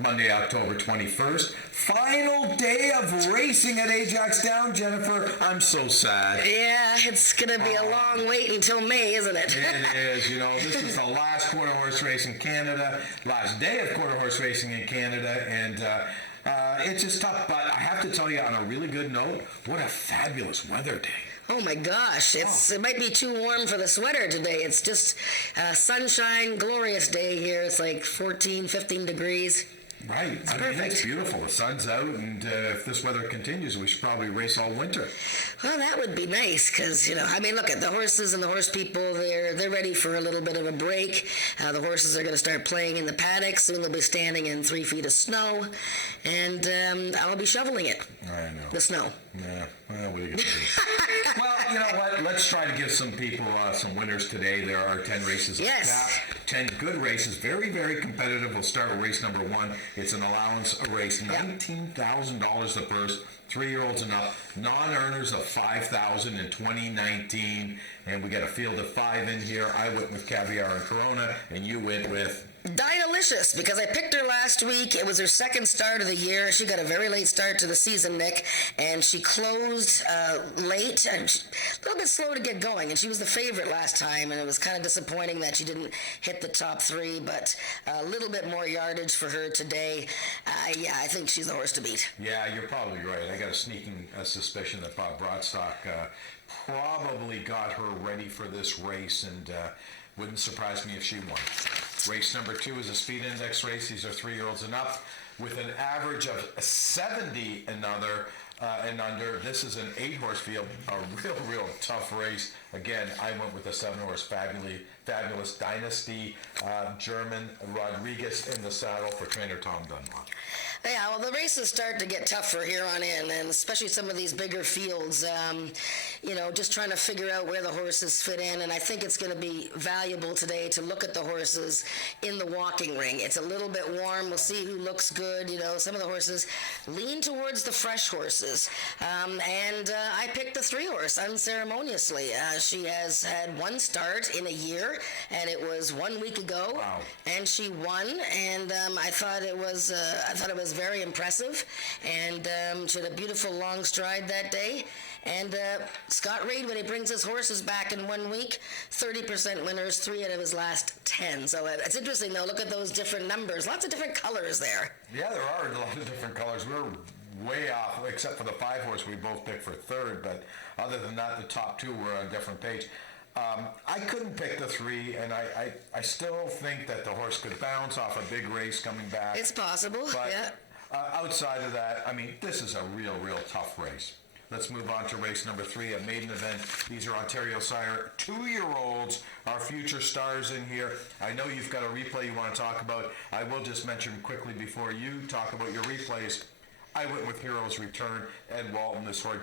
Monday, October 21st. Final day of racing at Ajax down, Jennifer. I'm so sad. Yeah, it's going to be a long wait until May, isn't it? It is. This is the last quarter horse race in Canada, last day of quarter horse racing in Canada, and it's just tough. But I have to tell you, on a really good note, what a fabulous weather day. Oh my gosh, it might be too warm for the sweater today. It's just sunshine, glorious day here. It's like 14, 15 degrees. Right. It's perfect. It's beautiful. The sun's out, and if this weather continues, we should probably race all winter. Well, that would be nice, because, look at the horses and the horse people. They're ready for a little bit of a break. The horses are going to start playing in the paddock. Soon they'll be standing in 3 feet of snow, and I'll be shoveling it. I know. The snow. Yeah. Well, what are you going to do? Well, you know what? Let's try to give some people some winners today. There are 10 races. Yes. 10 good races. Very, very competitive. We'll start with race number 1. It's an allowance race. $19,000 the purse. 3-year-olds and up. Non-earners of $5,000 in 2019. And we got a field of 5 in here. I went with Caviar and Corona, and you went with Dinalicious, because I picked her last week. It was her second start of the year. She got a very late start to the season, Nick, and she closed late and a little bit slow to get going, and she was the favorite last time, and it was kind of disappointing that she didn't hit the top 3, but a little bit more yardage for her today. I think she's the horse to beat. Yeah, you're probably right. I got a sneaking suspicion that Bob Broadstock probably got her ready for this race, and wouldn't surprise me if she won. Race number 2 is a speed index race. These are 3-year-olds and up with an average of 70 and under. This is an 8-horse field, a real tough race. Again, I went with a 7-horse fabulous Dynasty, German Rodriguez in the saddle for trainer Tom Dunlop. Yeah, well, the races start to get tougher here on in, and especially some of these bigger fields, just trying to figure out where the horses fit in, and I think it's going to be valuable today to look at the horses in the walking ring. It's a little bit warm. We'll see who looks good. Some of the horses lean towards the fresh horses, and I picked the 3-horse unceremoniously. She has had 1 start in a year, and it was 1 week ago. Wow. And she won, and I thought it was very impressive, and she had a beautiful long stride that day. And Scott Reid, when he brings his horses back in 1 week, 30% winners, 3 out of his last 10. So it's interesting, though. Look at those different numbers. Lots of different colors there. Yeah, there are a lot of different colors. We're way off, except for the 5-horse we both picked for 3rd. But other than that, the top 2 were on a different page. I couldn't pick the 3, and I still think that the horse could bounce off a big race coming back. It's possible, but, yeah. Outside of that, this is a real tough race. Let's move on to race number 3, a maiden event. These are Ontario Sire 2-year-olds, our future stars in here. I know you've got a replay you want to talk about. I will just mention quickly before you talk about your replays, I went with Hero's Return. Ed Walton, this horse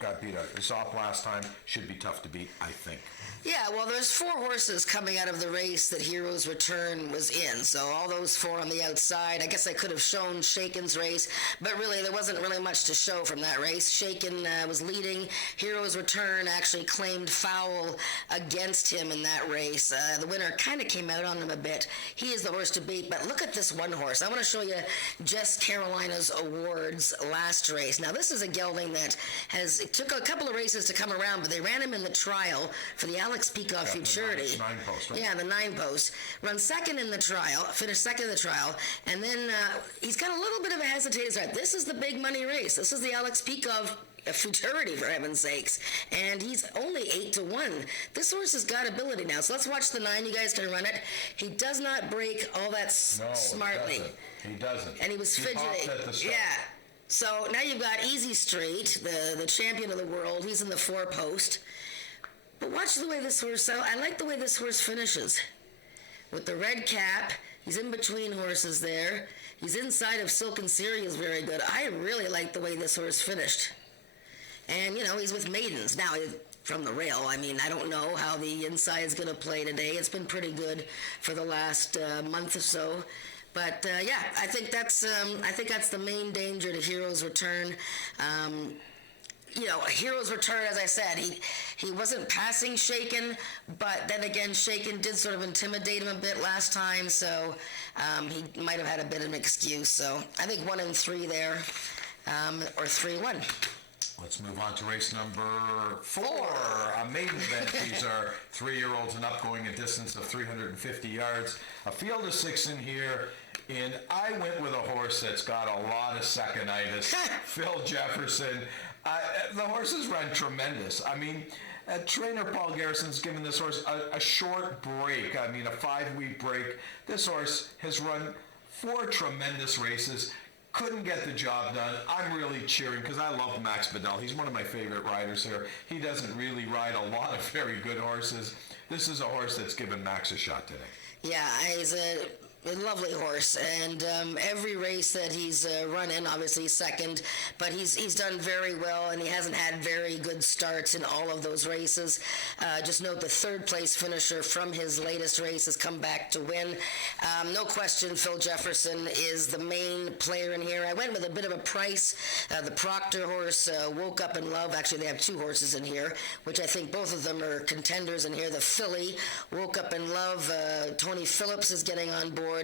got beat out. Soft last time. Should be tough to beat, I think. Yeah, well, there's 4 horses coming out of the race that Hero's Return was in. So all those 4 on the outside. I guess I could have shown Shaken's race, but really there wasn't really much to show from that race. Shaken was leading. Hero's Return actually claimed foul against him in that race. The winner kind of came out on him a bit. He is the horse to beat, but look at this one horse. I want to show you Jess Carolina's awards last race. Now, this is a gelding that it took a couple of races to come around, but they ran him in the trial for the Alex Peacock Futurity. The 9-post, right? Yeah, the 9-post. Run second in the trial, finished second in the trial, and then he's got a little bit of a hesitating start. This is the big money race. This is the Alex Peacock Futurity, for heaven's sakes, and he's only 8-1. This horse has got ability now, so let's watch the 9. You guys can run it. He does not break all that smartly. He doesn't. And he was fidgety. Yeah. So now you've got Easy Street, the champion of the world. He's in the 4-post. But watch the way this horse, I like the way this horse finishes. With the red cap, he's in between horses there. He's inside of Silken Siri is very good. I really like the way this horse finished. And, he's with maidens. Now, from the rail, I don't know how the inside is going to play today. It's been pretty good for the last month or so. But, I think that's the main danger to Hero's Return. Hero's Return, as I said, he wasn't passing Shaken, but then again, Shaken did sort of intimidate him a bit last time, so he might have had a bit of an excuse. So I think 1 and 3 there, or 3-1. Let's move on to race number 4, a maiden event. These are 3-year-olds and up, going a distance of 350 yards. A field of 6 in here. And I went with a horse that's got a lot of second-itis, Phil Jefferson. The horses run tremendous. I mean, trainer Paul Garrison's given this horse a short break. I mean, a 5-week break. This horse has run 4 tremendous races. Couldn't get the job done. I'm really cheering because I love Max Bedell. He's one of my favorite riders here. He doesn't really ride a lot of very good horses. This is a horse that's given Max a shot today. Yeah, he's a lovely horse, and every race that he's run in, obviously he's second, but he's done very well, and he hasn't had very good starts in all of those races. Just note the 3rd place finisher from his latest race has come back to win. No question, Phil Jefferson is the main player in here. I went with a bit of a price. The Proctor horse, Woke Up in Love. Actually, they have 2 horses in here, which I think both of them are contenders in here. The filly, Woke Up in Love, Tony Phillips is getting on board.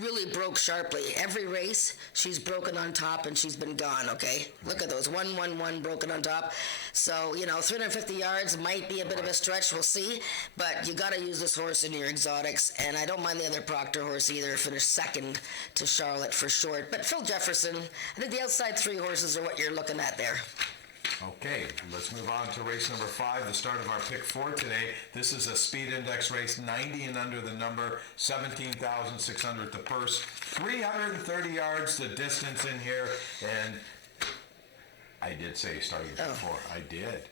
Really broke sharply. Every race, she's broken on top and she's been gone, okay? Look at those, 1-1-1 broken on top. So, 350 yards might be a bit of a stretch, we'll see, but you got to use this horse in your exotics, and I don't mind the other Proctor horse either, finished second to Charlotte for short. But Phil Jefferson, I think the outside 3 horses are what you're looking at there. Okay, let's move on to race number 5, the start of our pick 4 today. This is a speed index race, 90 and under the number, 17,600 the purse, 330 yards the distance in here, and I did say starting pick 4. I did,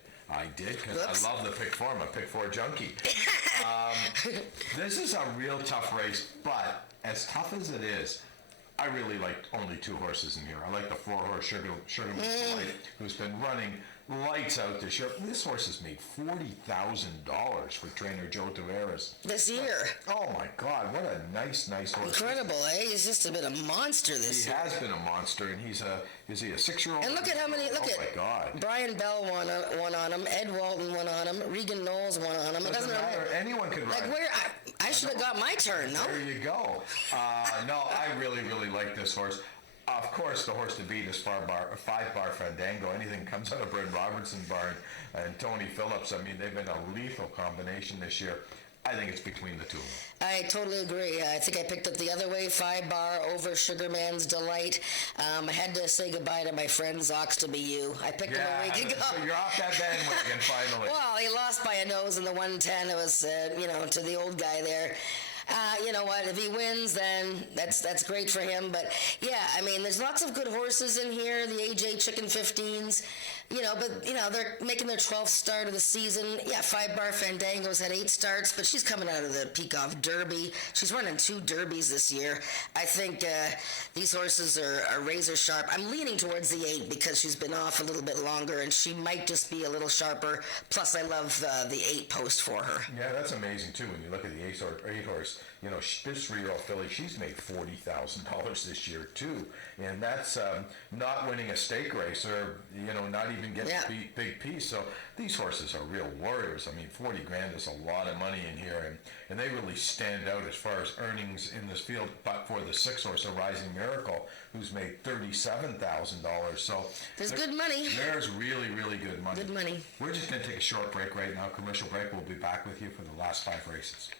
because I love the pick 4. I'm a pick 4 junkie. This is a real tough race, but as tough as it is, I really like only 2 horses in here. I like the 4-horse Sugar Delight, who's been running lights out this year. This horse has made $40,000 for trainer Joe Tavares. This year. Oh my God, what a nice horse. Incredible, eh? He's just been a monster this year. He has been a monster, and is he a 6-year-old? And look at how many, my God. Brian Bell won on him, Ed Walton won on him, Regan Knowles won on him. It doesn't matter. Anyone could ride. Like, I should have got my turn, no? There you go. No, I really like this horse. Of course, the horse to beat is 5-bar Fandango. Anything comes out of Bryn Robertson barn and Tony Phillips. I mean, they've been a lethal combination this year. I think it's between the 2 of them. I totally agree. I think I picked it the other way, 5-bar over Sugarman's Delight. I had to say goodbye to my friend Zox to be you. I picked him a week ago. So you're off that bandwagon finally. Well, he lost by a nose in the 110. It was, to the old guy there. You know what? If he wins, then that's great for him. But yeah, I mean, there's lots of good horses in here. The AJ Chicken 15s, they're making their 12th start of the season. Yeah, 5-bar Fandango's had 8 starts, but she's coming out of the Peacock Derby. She's running 2 derbies this year. I think these horses are razor sharp. I'm leaning towards the 8 because she's been off a little bit longer, and she might just be a little sharper. Plus, I love the 8 post for her. Yeah, that's amazing too when you look at the 8 horse. This 3-year-old filly, she's made $40,000 this year too, and that's not winning a stake race or not even getting a big piece. So these horses are real warriors. I mean, 40 grand is a lot of money in here, and they really stand out as far as earnings in this field. But for the 6-horse, a Rising Miracle, who's made $37,000. So there's good money. There's really good money. Good money. We're just going to take a short break right now. Commercial break. We'll be back with you for the last 5 races.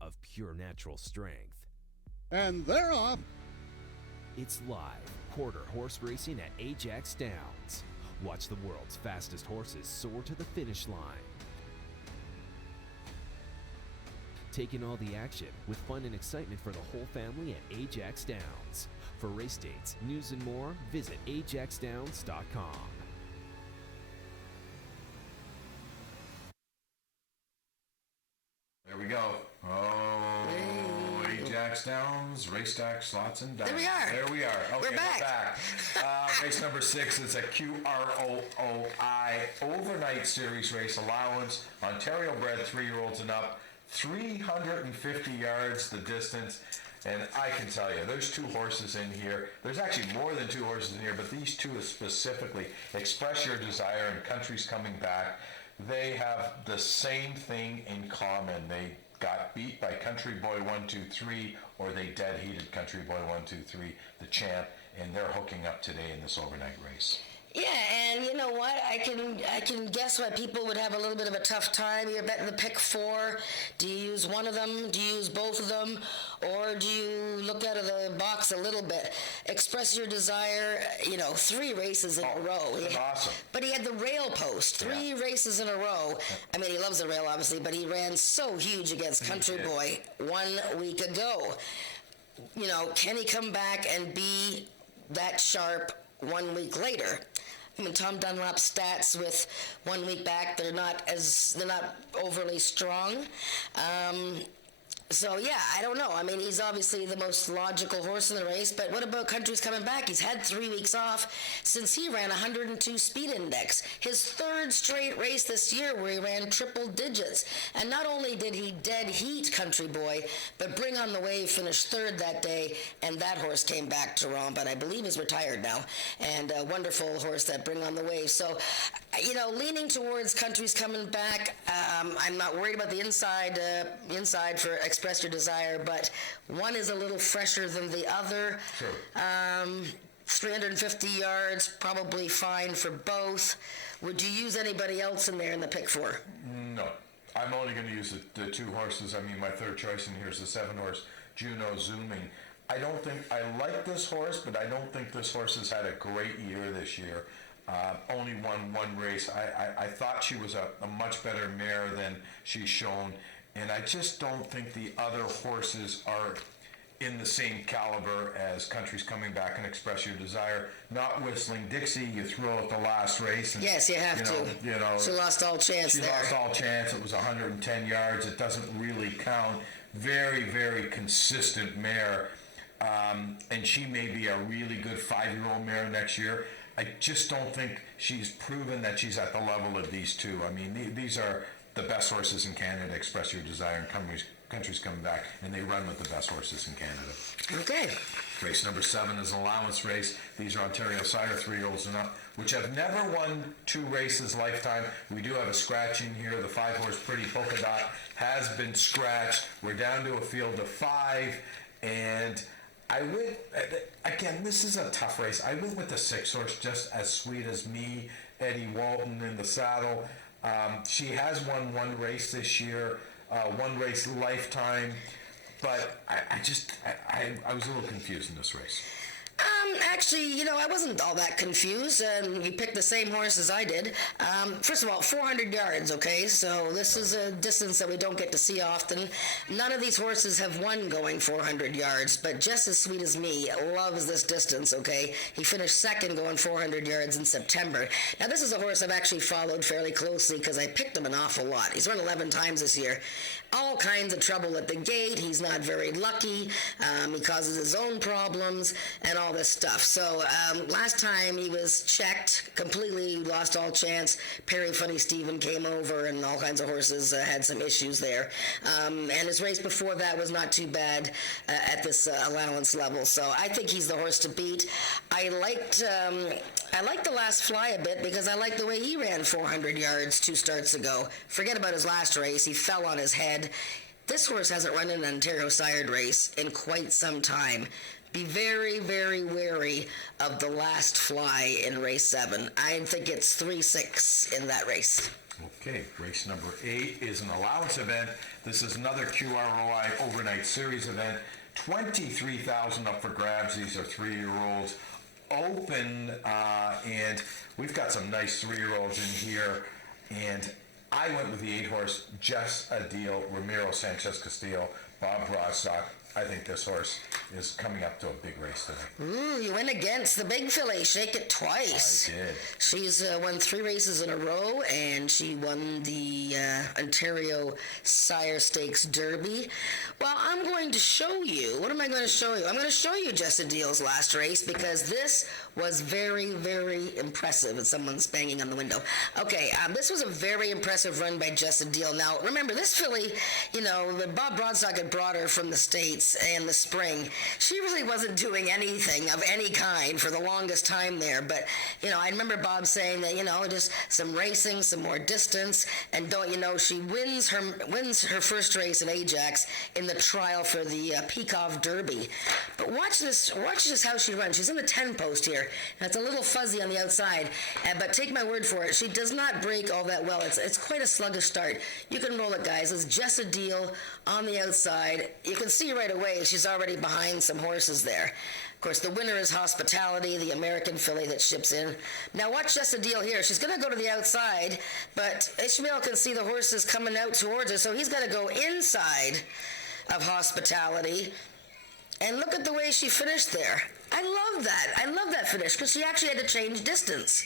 Of pure natural strength. And they're off. It's live quarter horse racing at Ajax Downs. Watch the world's fastest horses soar to the finish line. Take in all the action with fun and excitement for the whole family at Ajax Downs. For race dates, news, and more, visit ajaxdowns.com. There we go. Ajax Downs, race stack, slots, and dice. There we are. Okay, We're back. Race number 6 is a QROOI overnight series race allowance. Ontario bred 3-year-olds and up. 350 yards the distance. And I can tell you, there's 2 horses in here. There's actually more than 2 horses in here, but these 2 specifically, Express Your Desire and Country's Coming Back, they have the same thing in common. They got beat by Country Boy 1-2-3, or they dead heated Country Boy 1-2-3, the champ, and they're hooking up today in this overnight race. Yeah, and you know what? I can guess why people would have a little bit of a tough time. You're betting the pick 4. Do you use one of them? Do you use both of them? Or do you look out of the box a little bit? Express Your Desire, 3 races in a row. Awesome. But he had the rail post, 3 races in a row. I mean, he loves the rail, obviously, but he ran so huge against Country Boy 1 week ago. Can he come back and be that sharp 1 week later? I mean, Tom Dunlop's stats with 1 week back, they're not overly strong. So, yeah, I don't know. I mean, he's obviously the most logical horse in the race, but what about Country's Coming Back? He's had 3 weeks off since he ran 102 speed index. His 3rd straight race this year where he ran triple digits. And not only did he dead heat Country Boy, but Bring on the Wave finished 3rd that day, and that horse came back to romp, but I believe is retired now. And a wonderful horse, that Bring on the Wave. So, leaning towards Country's Coming Back, I'm not worried about the inside for Express Your Desire, but one is a little fresher than the other. Sure. 350 yards, probably fine for both. Would you use anybody else in there in the pick 4? No. I'm only going to use the 2 horses. I mean, my 3rd choice in here is the 7 horse, Juno Zooming. I like this horse, but I don't think this horse has had a great year this year. Only won 1 race. I thought she was a much better mare than she's shown. And I just don't think the other horses are in the same caliber as Country's Coming Back and Express Your Desire. Not Whistling Dixie, you throw at the last race. And, yes, you have to. She lost all chance there. She lost all chance. It was 110 yards. It doesn't really count. Very, very consistent mare. And she may be a really good 5-year-old mare next year. I just don't think she's proven that she's at the level of these 2. I mean, these are the best horses in Canada, Express Your Desire and Country's Coming Back, and they run with the best horses in Canada. Okay. Race number 7 is an allowance race. These are Ontario Sire 3-year-olds and up, which have never won 2 races lifetime. We do have a scratch in here. The 5-horse Pretty Polka Dot has been scratched. We're down to a field of 5, and I went, again, this is a tough race. I went with the 6-horse, Just As Sweet As Me, Eddie Walton in the saddle. She has won 1 race this year, 1 race lifetime, but I was a little confused in this race. Actually, I wasn't all that confused. You picked the same horse as I did. First of all, 400 yards, okay? So this is a distance that we don't get to see often. None of these horses have won going 400 yards, but Just As Sweet As Me loves this distance, okay? He finished 2nd going 400 yards in September. Now, this is a horse I've actually followed fairly closely because I picked him an awful lot. He's run 11 times this year. All kinds of trouble at the gate. He's not very lucky. He causes his own problems and all this stuff. So last time he was checked, completely lost all chance. Perry Funny Steven came over and all kinds of horses had some issues there. And his race before that was not too bad at this allowance level. So I think he's the horse to beat. I liked the last fly a bit because I liked the way he ran 400 yards 2 starts ago. Forget about his last race. He fell on his head. This horse hasn't run an Ontario sired race in quite some time. Be very, very wary of the last fly in race 7. I think it's 3-6 in that race. Okay, race number 8 is an allowance event. This is another QROI overnight series event. 23,000 up for grabs. These are 3-year-olds. Open, and we've got some nice 3-year-olds in here. And I went with the 8-horse, Just a Deal, Ramiro Sanchez Castillo, Bob Broadstock. I think this horse is coming up to a big race today. Ooh, you went against the big filly. Shake It twice. I did. She's won 3 races in a row, and she won the Ontario Sire Stakes Derby. Well, I'm going to show you. What am I going to show you? I'm going to show you Just a Deal's last race because this was very, very impressive. And someone's banging on the window. Okay, this was a very impressive run by Just a Deal. Now, remember, this filly, the Bob Broadstock had brought her from the States in the spring, she really wasn't doing anything of any kind for the longest time there. But, I remember Bob saying that, just some racing, some more distance, and don't you know, she wins her first race at Ajax in the trial for the Peacock Derby. But watch this how she runs. She's in the 10 post here. And it's a little fuzzy on the outside, but take my word for it, she does not break all that well. It's quite a sluggish start. You can roll it, guys. It's just a deal on the outside. You can see right away she's already behind some horses there. Of course, the winner is Hospitality, the American filly that ships in. Now watch just a deal here. She's going to go to the outside, but Ishmael can see the horses coming out towards her, so he's got to go inside of Hospitality. And look at the way she finished there. I love that. I love that finish because she actually had to change distance.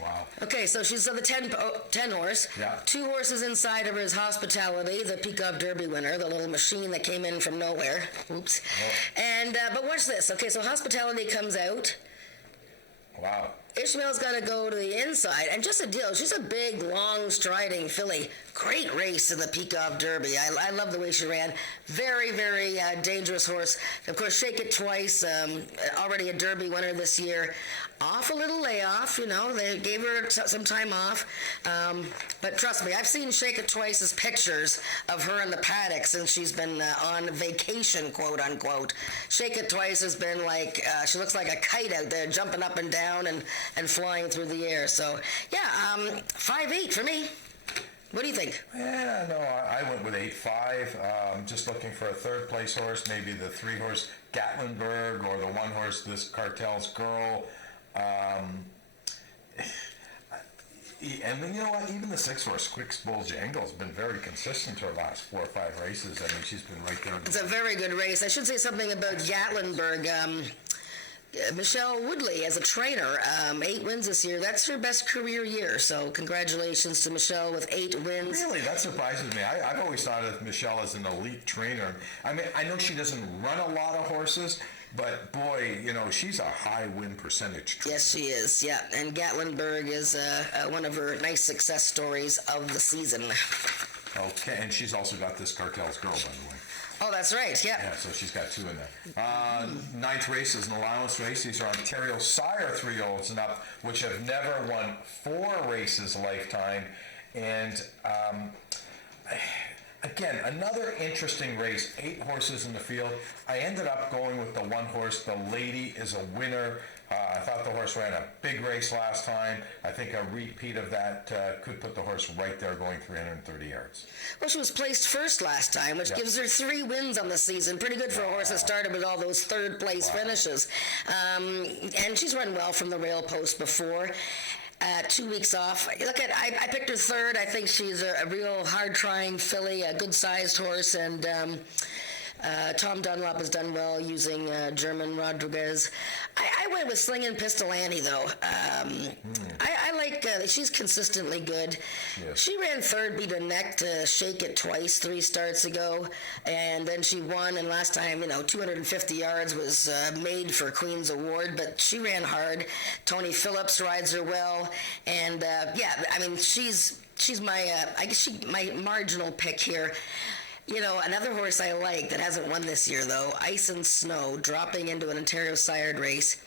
Wow. Okay, so she's on the 10 horse. Yeah. 2 horses inside of her is Hospitality, the Peacock Derby winner, the little machine that came in from nowhere. Oops. Oh. And but watch this. Okay, so Hospitality comes out. Wow. Ishmael's got to go to the inside, and just a deal. She's a big, long, striding filly. Great race in the Peacock Derby. I love the way she ran. Very, very dangerous horse. Of course, Shake It Twice, already a Derby winner this year. Off a little layoff, they gave her some time off. But trust me, I've seen Shake It Twice's pictures of her in the paddock since she's been on vacation, quote unquote. Shake It Twice has been like, she looks like a kite out there, jumping up and down and flying through the air. So, yeah, 5-8 for me. What do you think? Yeah, no, I went with 8-5. Just looking for a third place horse, maybe the 3 horse Gatlinburg or the 1 horse This Cartel's Girl. And you know what? Even the 6 horse Quick's Bull Jangle has been very consistent her last 4 or 5 races. I mean, she's been right there. It's a very good race. I should say something about Gatlinburg. Michelle Woodley as a trainer, 8 wins this year. That's her best career year. So congratulations to Michelle with 8 wins. Really? That surprises me. I've always thought of Michelle as an elite trainer. I mean, I know she doesn't run a lot of horses, but boy, she's a high win percentage trainer. Yes, she is. Yeah, and Gatlinburg is one of her nice success stories of the season. Okay, and she's also got This Cartel's Girl, by the way. Oh, that's right, yeah. Yeah, so she's got 2 in there. 9th race is an allowance race. These are Ontario Sire 3-year-olds and up, which have never won 4 races lifetime. And again, another interesting race. 8 horses in the field. I ended up going with the 1 horse. The Lady is a winner. I thought the horse ran a big race last time. I think a repeat of that could put the horse right there going 330 yards. Well, she was placed first last time, which gives her 3 wins on the season. Pretty good for a horse that started with all those third-place finishes. And she's run well from the rail post before. 2 weeks off. I picked her third. I think she's a real hard-trying filly, a good-sized horse, and Tom Dunlop has done well using German Rodriguez. I went with Slingin' Pistol Annie, though. I like, she's consistently good. Yes. She ran third, beat a neck to Shake It Twice 3 starts ago, and then she won, and last time, 250 yards was made for Queen's Award, but she ran hard. Tony Phillips rides her well, and she's my, my marginal pick here. Another horse I like that hasn't won this year, though, Ice and Snow, dropping into an Ontario sired race.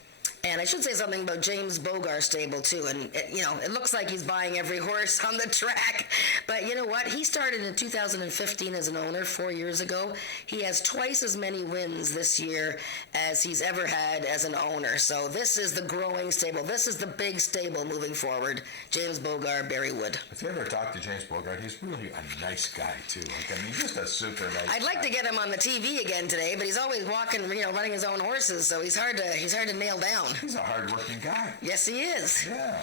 And I should say something about James Bogar's stable, too. And, it looks like he's buying every horse on the track. But you know what? He started in 2015 as an owner 4 years ago. He has twice as many wins this year as he's ever had as an owner. So this is the growing stable. This is the big stable moving forward. James Bogar, Berrywood. If you ever talk to James Bogart, he's really a nice guy, too. Just a super nice I'd like to get him on the TV again today, but he's always walking, running his own horses, so he's hard to nail down. He's a hard-working guy. Yes, he is. Yeah.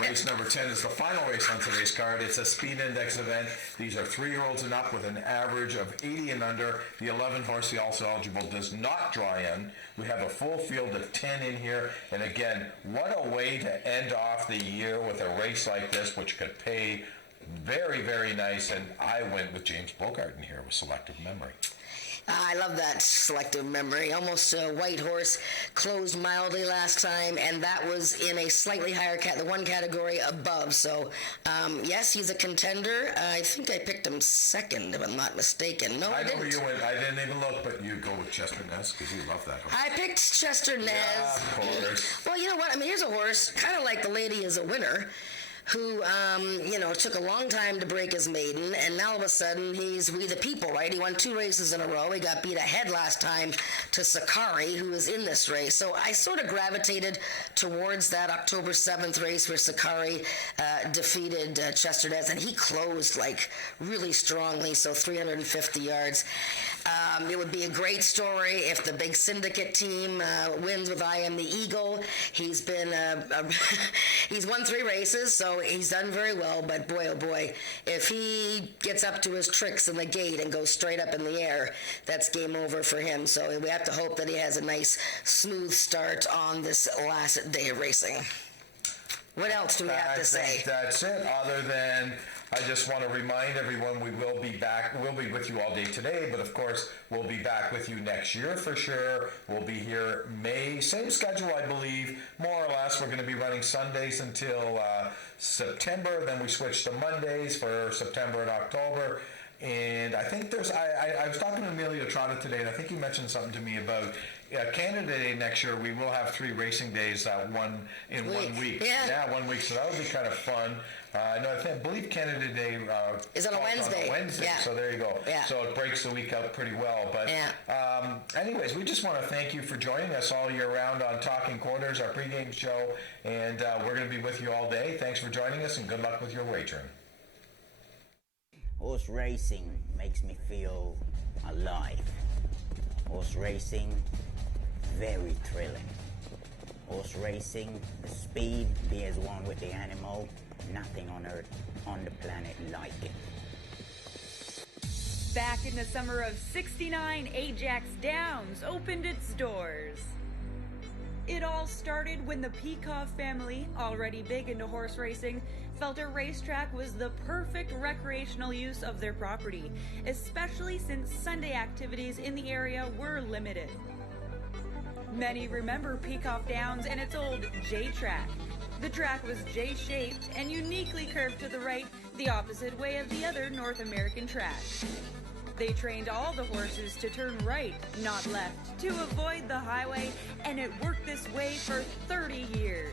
Race number 10 is the final race on today's card. It's a speed index event. These are 3-year-olds and up with an average of 80 and under. The 11 horse, the also eligible, does not draw in. We have a full field of 10 in here. And again, what a way to end off the year with a race like this, which could pay very, very nice. And I went with James Bogart in here with selective memory. I love that selective memory. Almost a white horse, closed mildly last time, and that was in a slightly higher the one category above. So, yes, he's a contender. I think I picked him second, if I'm not mistaken. No, I know didn't. where you went. I didn't even look, but you go with Chester Nez because you love that horse. I picked Chester Nez. Yeah, of course. Well, you know what? I mean, here's a horse, kind of like the Lady is a Winner, who, took a long time to break his maiden, and now all of a sudden he's We the People, right? He won 2 races in a row. He got beat ahead last time to Sakari, who was in this race. So I sort of gravitated towards that October 7th race where Sakari defeated Chester Nez, and he closed really strongly, so 350 yards. It would be a great story if the big syndicate team wins with I Am the Eagle. He's been he's won 3 races, so he's done very well. But boy, oh boy, if he gets up to his tricks in the gate and goes straight up in the air, that's game over for him. So we have to hope that he has a nice, smooth start on this last day of racing. What else do we have to say? I think that's it, other than I just want to remind everyone we will be back. We'll be with you all day today, but of course, we'll be back with you next year for sure. We'll be here May, same schedule, I believe, more or less. We're going to be running Sundays until September. Then we switch to Mondays for September and October. And I think I was talking to Amelia Trotta today, and I think you mentioned something to me about Canada Day next year. We will have 3 racing days one week. Yeah, 1 week. So that would be kind of fun. I believe Canada Day is on a Wednesday. Yeah. So there you go. Yeah. So it breaks the week up pretty well. But anyways, we just want to thank you for joining us all year round on Talking Quarters, our pregame show, and we're going to be with you all day. Thanks for joining us, and good luck with your wagering. Horse racing makes me feel alive. Horse racing, very thrilling. Horse racing, the speed, be as one with the animal, nothing on earth, on the planet like it. Back in the summer of '69, Ajax Downs opened its doors. It all started when the Peikoff family, already big into horse racing, felt a racetrack was the perfect recreational use of their property, especially since Sunday activities in the area were limited. Many remember Peikoff Downs and its old J-track. The track was J-shaped and uniquely curved to the right, the opposite way of the other North American tracks. They trained all the horses to turn right, not left, to avoid the highway, and it worked this way for 30 years.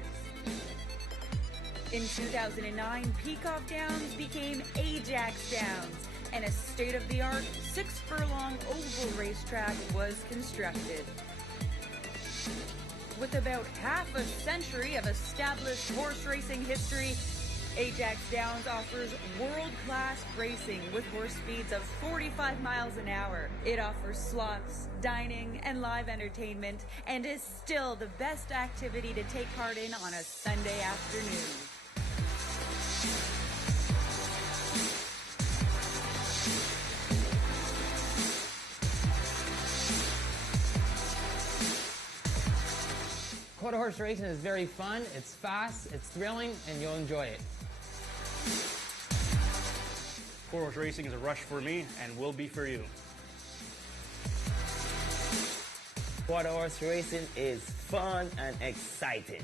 In 2009, Peikoff Downs became Ajax Downs, and a state-of-the-art 6-furlong oval racetrack was constructed. With about half a century of established horse racing history, Ajax Downs offers world-class racing with horse speeds of 45 miles an hour. It offers slots, dining, and live entertainment, and is still the best activity to take part in on a Sunday afternoon. Quarter horse racing is very fun, it's fast, it's thrilling, and you'll enjoy it. Quarter horse racing is a rush for me and will be for you. Quarter horse racing is fun and exciting.